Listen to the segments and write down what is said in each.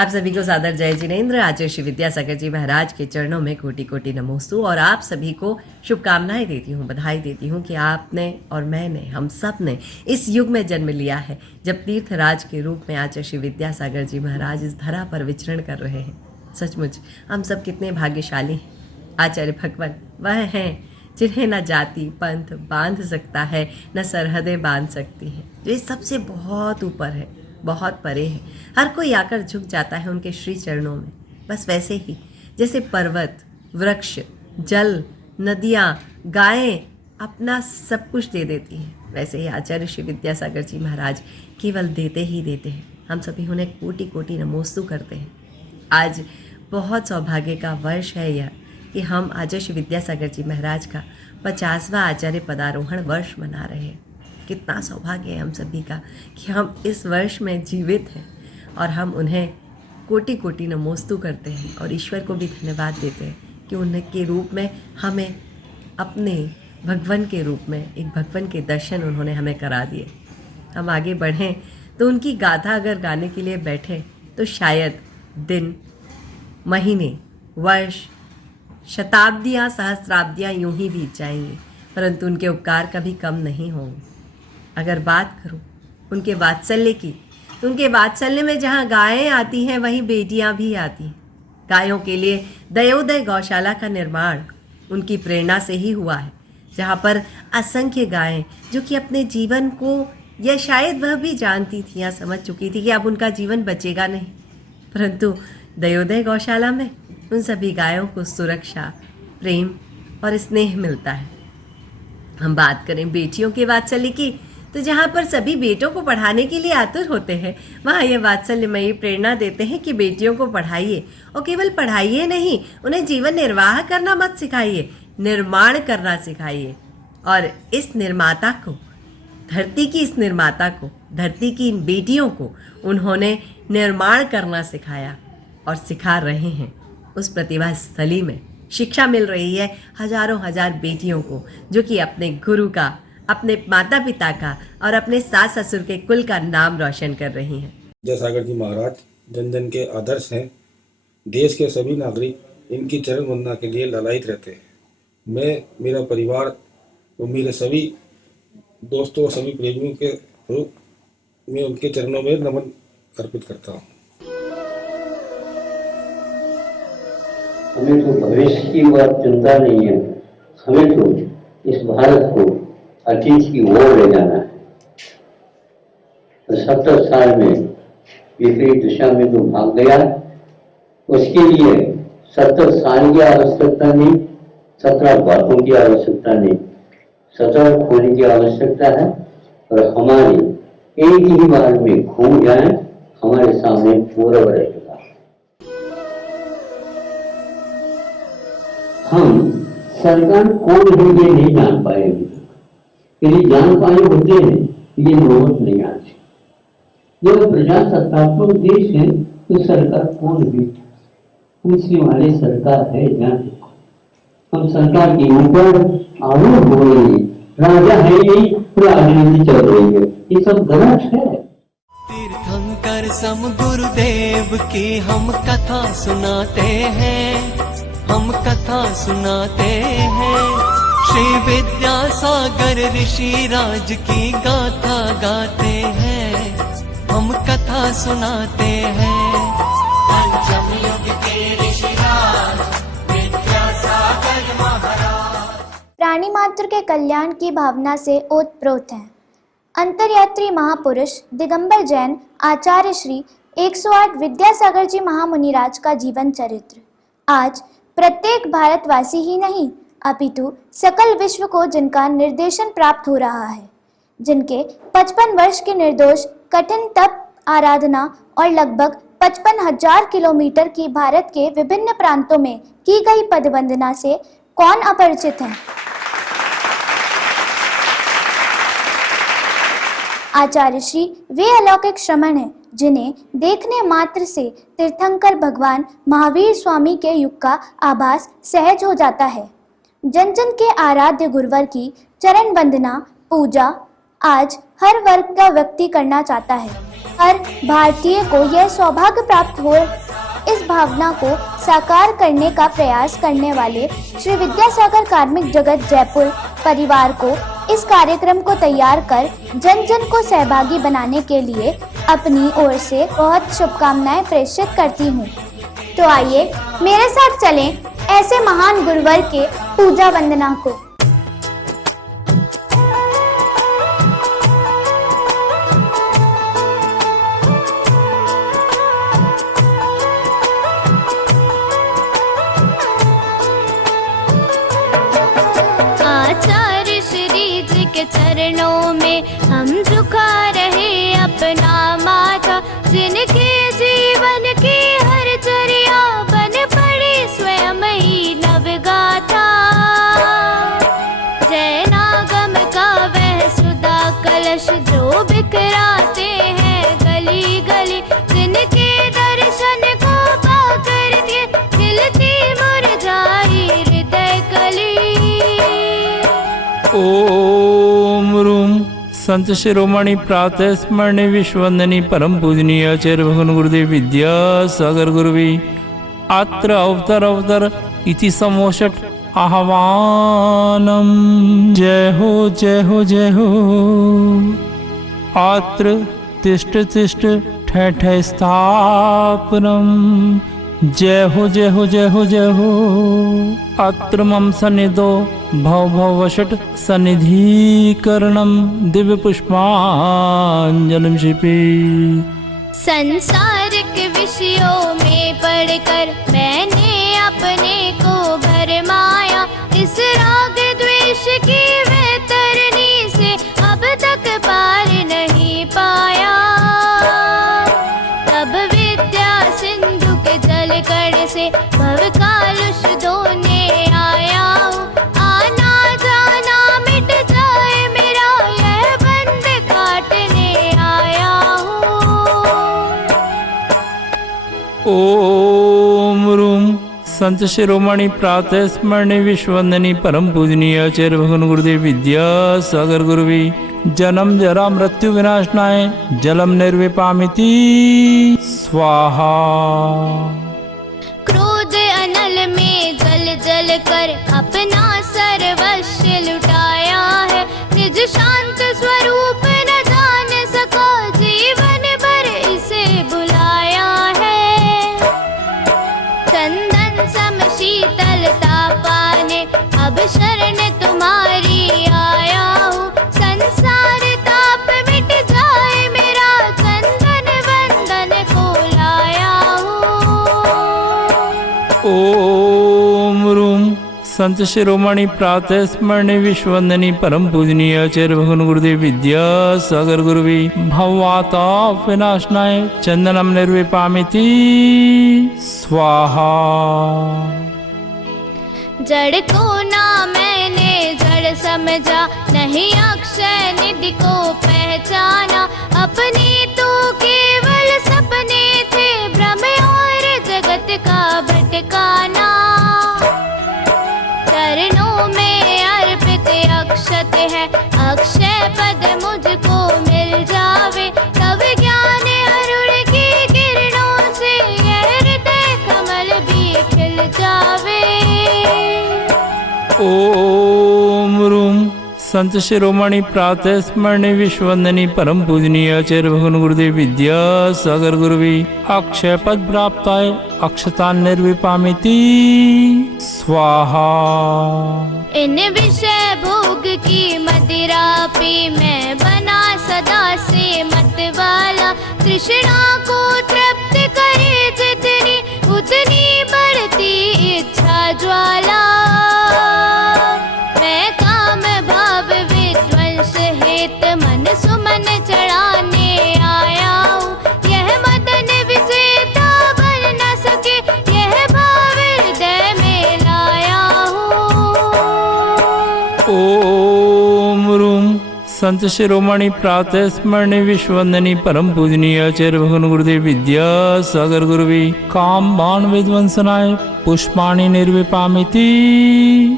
आप सभी को सादर जय जिनेन्द्र। आचार्य श्री विद्यासागर जी महाराज के चरणों में कोटि कोटि नमोस्तु और आप सभी को शुभकामनाएं देती हूँ, बधाई देती हूँ कि आपने और मैंने, हम सब ने इस युग में जन्म लिया है जब तीर्थराज के रूप में आचार्य श्री विद्यासागर जी महाराज इस धरा पर विचरण कर रहे हैं। सचमुच हम सब कितने भाग्यशाली हैं। आचार्य भगवान वह हैं जिन्हें न जाति पंथ बांध सकता है, न सरहदें बांध सकती हैं, जो इस सबसे बहुत ऊपर है, बहुत परे है। हर कोई आकर झुक जाता है उनके श्री चरणों में। बस वैसे ही जैसे पर्वत, वृक्ष, जल, नदियाँ, गायें अपना सब कुछ दे देती हैं, वैसे ही आचार्य श्री विद्यासागर जी महाराज केवल देते ही देते हैं। हम सभी उन्हें कोटि कोटि नमोस्तु करते हैं। आज बहुत सौभाग्य का वर्ष है यह कि हम आचार्य श्री विद्यासागर जी महाराज का 50वां आचार्य पदारोहण वर्ष मना रहे हैं। कितना सौभाग्य है हम सभी का कि हम इस वर्ष में जीवित हैं और हम उन्हें कोटि कोटि नमोस्तु करते हैं और ईश्वर को भी धन्यवाद देते हैं कि उनके रूप में हमें, अपने भगवान के रूप में एक भगवान के दर्शन उन्होंने हमें करा दिए। हम आगे बढ़ें तो उनकी गाथा अगर गाने के लिए बैठें तो शायद दिन, महीने, वर्ष, शताब्दियाँ, सहस्राब्दियाँ यूं ही बीत जाएंगी, परंतु उनके उपकार कभी कम नहीं होंगे। अगर बात करूं उनके वात्सल्य की, तो उनके वात्सल्य में जहां गायें आती हैं वहीं बेटियां भी आती हैं। गायों के लिए दयोदय गौशाला का निर्माण उनकी प्रेरणा से ही हुआ है, जहां पर असंख्य गायें जो कि अपने जीवन को, या शायद वह भी जानती थी या समझ चुकी थी कि अब उनका जीवन बचेगा नहीं, परंतु दयोदय गौशाला में उन सभी गायों को सुरक्षा, प्रेम और स्नेह मिलता है। हम बात करें बेटियों के वात्सल्य की, तो जहाँ पर सभी बेटों को पढ़ाने के लिए आतुर होते हैं, वहाँ ये वात्सल्यमयी प्रेरणा देते हैं कि बेटियों को पढ़ाइए, और केवल पढ़ाइए नहीं, उन्हें जीवन निर्वाह करना मत सिखाइए, निर्माण करना सिखाइए। और इस निर्माता को, धरती की इस निर्माता को, धरती की इन बेटियों को उन्होंने निर्माण करना सिखाया और सिखा रहे हैं। उस प्रतिभा स्थली में शिक्षा मिल रही है हजारों हजार बेटियों को, जो कि अपने गुरु का, अपने माता पिता का और अपने सास ससुर के कुल का नाम रोशन कर रही हैं। विद्यासागर जी महाराज जन जन के आदर्श हैं। देश के सभी नागरिक इनकी चरण वंदना के लिए ललायित रहते हैं। मैं, मेरा परिवार और मेरे सभी दोस्तों, सभी प्रेमियों के रूप में उनके चरणों में नमन अर्पित करता हूँ। हमें तो भविष्य की बात चिंता नहीं है, हमें तो इस भारत को अतीत की ओर ले जाना है। 70 साल में विपरीत दिशा में जो भाग गया, उसके लिए 70 साल की आवश्यकता नहीं, 17 बातों की आवश्यकता नहीं, 17 खोने की आवश्यकता है। और हमारे एक ही बार में घूम जाए, हमारे सामने पूरा रहेगा। हम सरकार कौन है ये नहीं जान पाए, यदि जान पाए होते हैं ये नौबत नहीं आती। जब प्रजासत्तात्मक देश है तो सरकार कौन है पूछने वाले सरकार है जान। हम सरकार के ऊपर आरोप हो रही है, राजा है यही, राजनीति चल रही है, ये सब गलत है। तीर्थंकर सम गुरुदेव की हम कथा सुनाते हैं, हम कथा सुनाते हैं। श्री विद्यासागर ऋषि राज की गाथा गाते हैं, हम कथा सुनाते हैं। पंचम युग के ऋषि राज विद्यासागर महाराज प्राणी मात्र के कल्याण की भावना से ओतप्रोत हैं। अंतर्यात्री महापुरुष दिगंबर जैन आचार्य श्री 108 विद्यासागर जी महामुनिराज का जीवन चरित्र आज प्रत्येक भारतवासी ही नहीं अपितु सकल विश्व को जिनका निर्देशन प्राप्त हो रहा है, जिनके 55 वर्ष के निर्दोष कठिन तप, आराधना और लगभग 55,000 किलोमीटर की भारत के विभिन्न प्रांतों में की गई पदवंदना से कौन अपरिचित है। आचार्य श्री वे अलौकिक श्रमण हैं जिन्हें देखने मात्र से तीर्थंकर भगवान महावीर स्वामी के युग का आभास सहज हो जाता है। जन जन के आराध्य गुरुवर की चरण वंदना, पूजा आज हर वर्ग का व्यक्ति करना चाहता है। हर भारतीय को यह सौभाग्य प्राप्त हो। इस भावना को साकार करने का प्रयास करने वाले श्री विद्यासागर कार्मिक जगत जयपुर परिवार को इस कार्यक्रम को तैयार कर जन जन को सहभागी बनाने के लिए अपनी ओर से बहुत शुभकामनाएं प्रेषित करती हूँ। तो आइए मेरे साथ चलें ऐसे महान गुरुवर के पूजा वंदना को। आचार्य श्री जी के चरणों में हम झुका रहे अपना माथा, जिनके जीवन की हर चर्या बन पड़ी स्वयं ही नवगाथा। जैनागम का वह सुधा कलश जो बिखराते हैं गली गली, जिनके दर्शन को पाकर के खिलती मुरझाई हृदय कली। ओम रूम संत शिरोमणि प्रातः स्मरणी विश्ववंदनी परम पूजनीय आचार्य भगवान गुरुदेव विद्यासागर गुरुवी अत्र अवतर इति समोषट आह्वानम। जय हो जय हो जय हो। अत्र तिष्ठ तिष्ठ ठय ठय स्थापनम। जय हो जय हो जय हो जय हो। अत्र मम सन्निधो भव भव वषट सन्निधिकरणम दिव्य पुष्पांजलिम शिपे। संसारिक विषयों में पढ़कर मैंने अपने को भरमाया, इस राग द्वेष की वैतरणी से अब तक पार नहीं पाया। तब विद्या सिंधु के जल कण से भव कालुष धोने आया हूँ। आना जाना मिट जाए मेरा यह बंध काटने आया हूँ। ओम रूम संत शिरोमणि प्रातः स्मरणी विश्ववंदनी परम पूजनीय आचार्य भगवान गुरुदेव विद्यासागर गुरुवी जन्म जरा मृत्यु विनाशनाय जलम निर्विपामिति स्वाहा। क्रोध अनल में जल जल कर अपना सर्वस्व लुटाया है, निज शांत स्वरूप न जान सको जीवन भर इसे बुलाया है। चंदन सम शीतलता पाने अब शरण तुम्हारी आया हूँ। संसार ताप मिट जाए मेरा चंदन वंदन को लाया हूँ। ओम रूम संत शिरोमणि प्रातः स्मरणी विश्ववंदनी परम पूजनीय आचार्य भगवान गुरुदेव विद्यासागर गुरुवी भववाता विनाशनाय चंदनम निर्विपामिति स्वाहा। जड़ को ना मैंने जड़ समझा, नहीं अक्षय निधि को पहचाना। अपने तो केवल सपने थे भ्रम और जगत का भटकाना। चरणों में अर्पित अक्षत है, अक्षय पद मुझको मिल जावे। तब ज्ञान अरुण की किरणों से यह हृदय कमल भी खिल जावे। ओम रूम संत शिरोमणि प्रातः स्मरणी विश्ववंदनी परम पूजनीय आचार्य भगवान गुरुदेव विद्यासागर गुरुवी अक्षय पद प्राप्ताय अक्षता निर्विपामिति स्वाहा। इन विषय भोग की मदिरा पी मैं बना सदा से मत वाला। तृष्णा को तृप्त करे जितनी उतनी बढ़ती इच्छा ज्वाला। मैं काम भाव विध्वंस हेत मन सुमन चढ़ाने आया हूँ। यह मदन विजेता बन न सके यह भाव हृदय में लाया हूँ। ओम रूम संत शिरोमणि प्रातः स्मरणी विश्ववंदनी परम पूजनीय आचार्य भगवान गुरुदेव विद्यासागर गुरुवी काम बाण विध्वंसनाय पुष्पाणि निर्विपामिति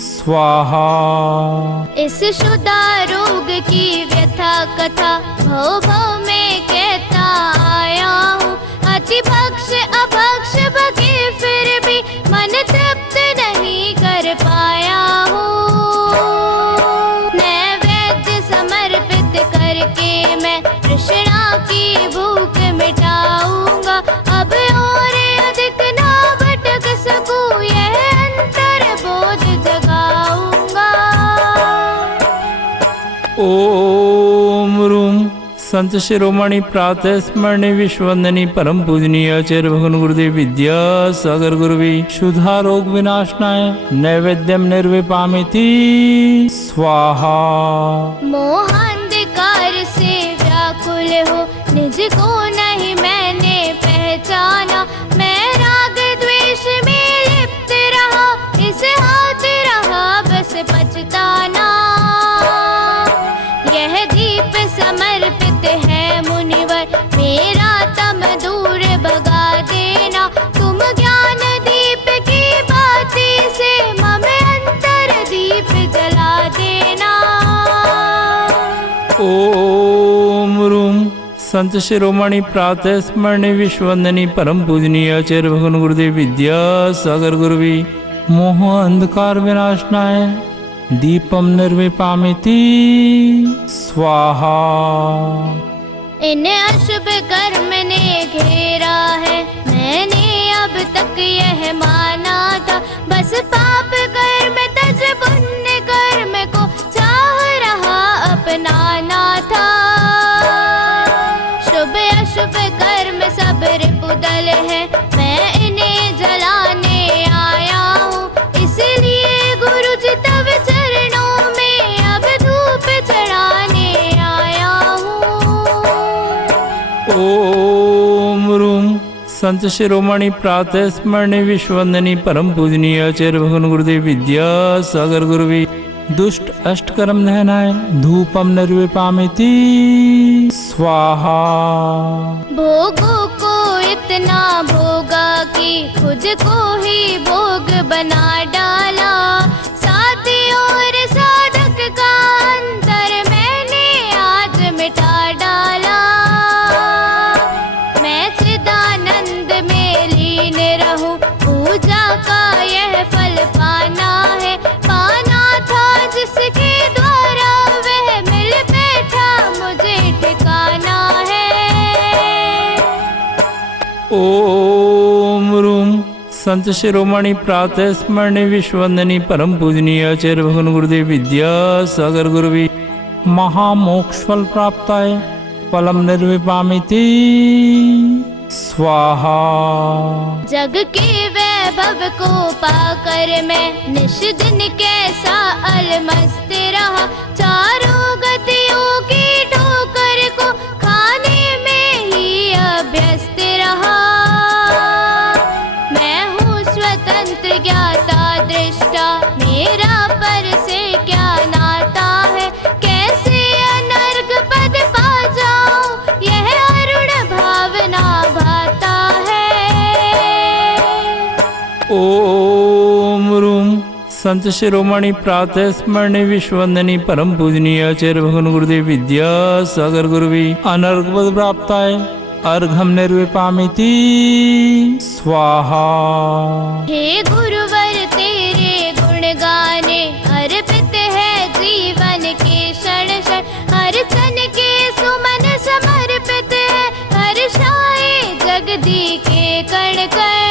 स्वाहा। इस शुदा रोग की व्यथा कथा भव भव में कहता मैं तृष्णा की भूख मिटाऊंगा। अब और अधिक ना भटक सकूं, यह अंतर बोध जगाऊंगा। ओम रूम संत शिरोमणि प्रातः स्मरणी विश्ववंदनी परम पूजनीय आचार्य भगवान गुरुदेव विद्यासागर गुरुवी शुद्धा रोग विनाशनाय नैवेद्यम निर्विपामिति स्वाहा। मोहांधकार से व्याकुल हो निज को नहीं मैंने पहचाना। मैं राग द्वेष में लिप्त रहा, इस हाथ रहा बस पछताना। यह दीप समर्पित है मुनिवर, मेरा तम दूर भगा देना। तुम ज्ञान दीप की बाती से मम अंतर दीप जला देना। ओम रूम संत शिरोमणि प्रातः स्मरणी विश्ववंदनी परम पूजनीय आचार्य भगवान गुरुदेव विद्यासागर गुरुवी मोह अंधकार विनाशनाय दीपम निर्विपामिति स्वाहा। इन अशुभ कर्म ने घेरा है, मैंने अब तक यह माना था। बस पाप कर्म तज पुण्य कर्म को चाह रहा अपनाना था। शुभ अशुभ कर्म सब रिपुदल है, मैं इन्हें जलाने आया हूँ। इसलिए गुरु जी तब चरणों में अब धूप चढ़ाने आया हूँ। ओम रूम संत शिरोमणि प्रातः स्मरणी विश्ववंदनी परम पूजनीय आचार्य भगवान गुरुदेव विद्यासागर गुरुवी दुष्ट अष्टकर्म नहनाय धूपम निर्विपामिति स्वाहा। भोगों को इतना भोगा कि खुद को ही भोग बना डाला। साथी और साधक का अंतर मैंने आज मिटा डाला। मैं चिदानंद में लीन रहूं, पूजा का यह फल पाना है। पाना था जिसके द्वारा वह मिल बैठा, मुझे ठिकाना है। ओम रूम संत शिरोमणि प्रातः स्मरणी विश्ववंदनी परम पूजनीय आचार्य भगवान गुरुदेव विद्यासागर गुरुवी महामोक्षफल प्राप्ताय फलम निर्विपामिति स्वाहा। जग के वैभव को पाकर मैं निश दिन कैसा अलमस्त रहा। चारों गतियों की ठोकर को खाने में ही अभ्यस्त रहा। मैं हूँ स्वतंत्र ज्ञाता दृष्टा, मेरा पर से क्या नाता है। कैसे अनर्ग पद पा जाऊं, यह अरुण भावना भाता है। ओम रूम संत शिरोमणि प्रातः स्मरणी विश्ववंदनी परम पूजनीय आचार्य भगवान गुरुदेव विद्यासागर गुरुवी अनर्ग पद प्राप्ताय अर्घम निर्विपामिति स्वाहा। हे गुरुवर तेरे गुण गाने अर्पित है जीवन के क्षण क्षण। हर क्षण के सुमन समर्पित है, हर्षाए जगदी के कण कण।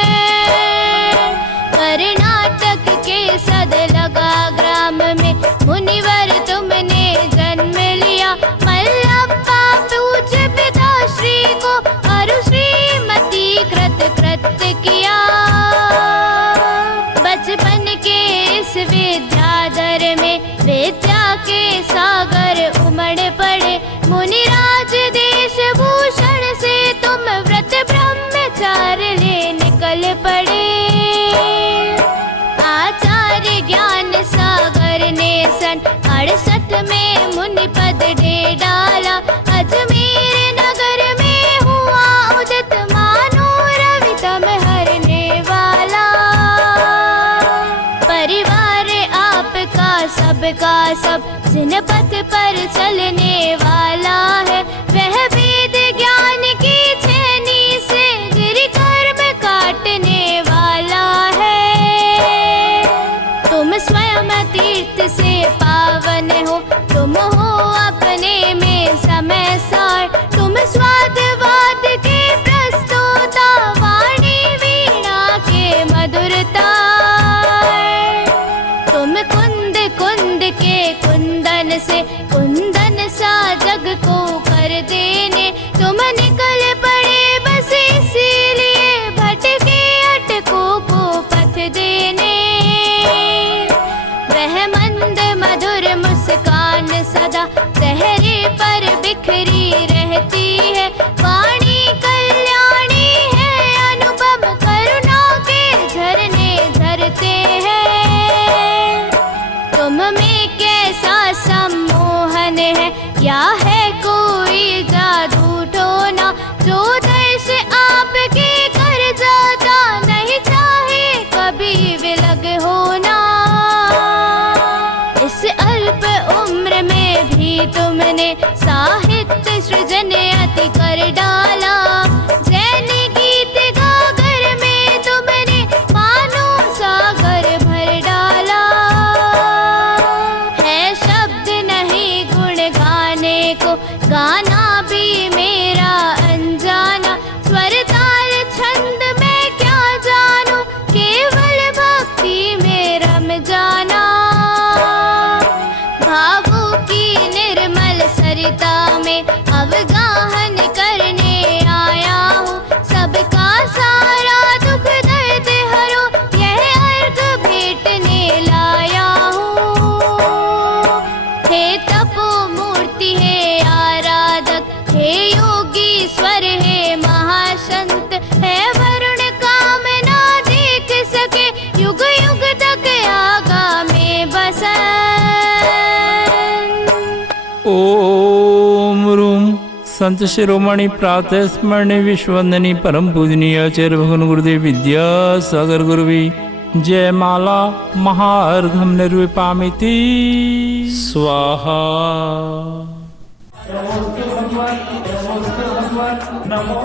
कर्नाटक के सद लगा ग्राम में मुनिवर तुमने जन्म लिया। मल्लप्पा पूज्य पिताश्री को अरु श्रीमती कृत कृत्य किया। बचपन के इस विद्याधर में विद्या के सागर उमड़ पड़े। मुनिराज देश भूषण से तुम व्रत ब्रह्मचार्य ले निकल पड़े। आचार्य ज्ञान सागर ने सन 68 में मुनि पद दे डाला। अजमेर नगर में हुआ उदित, मानो रवि तम हरने वाला। परिवार आपका सबका सब, जिन पथ पर चलने वाला है। वह वेद ज्ञान की छेनी से गिर कर्म काटने वाला है। तुम स्वयं तीर्थ से पावन हो, तुम हो अपने में समय सार। से कुंदन सा जग को कर देने तुम निकल पड़े बस इसीलिए भटके अटकों को पथ देने। वह मंद मधुर मुस्कान सदा चेहरे पर बिखरी रहती है, वाणी कल्याणी है अनुपम करुणा के झरने झरते हैं। तुम में कैसा सम्मोहन है, क्या है कोई जादू टोना जो दर्श आपके कर जाता नहीं चाहे कभी विलग होना। इस अल्प उम्र में भी तुमने साहित्य सृजन अति कर डाला, जैन गीत गागर में तुमने मानो सागर भर डाला। है शब्द नहीं गुण गाने को, गाना भी मेरा अनजाना, स्वर ताल छंद में क्या जानू, केवल भक्ति में रम जाना। भावों की निर्मल सरिता में अवगाहन करने आया हूँ, सबका सारा दुख दर्द हरो यह अर्घ भेंटने लाया हूँ। हे तपो मूर्ति हे आराधक, हे योगी स्वर हे महासंत, है वरुण कामना देख सके युग युग तक आगा में बसन। ओम रूम संत शिरोमणि प्रातः स्मरणीय विश्ववंदनीय परम पूजनीय आचार्य भगवान गुरुदेव विद्यासागर गुरुवी जय माला महार्घम निर्विपामिति स्वाहा। नमो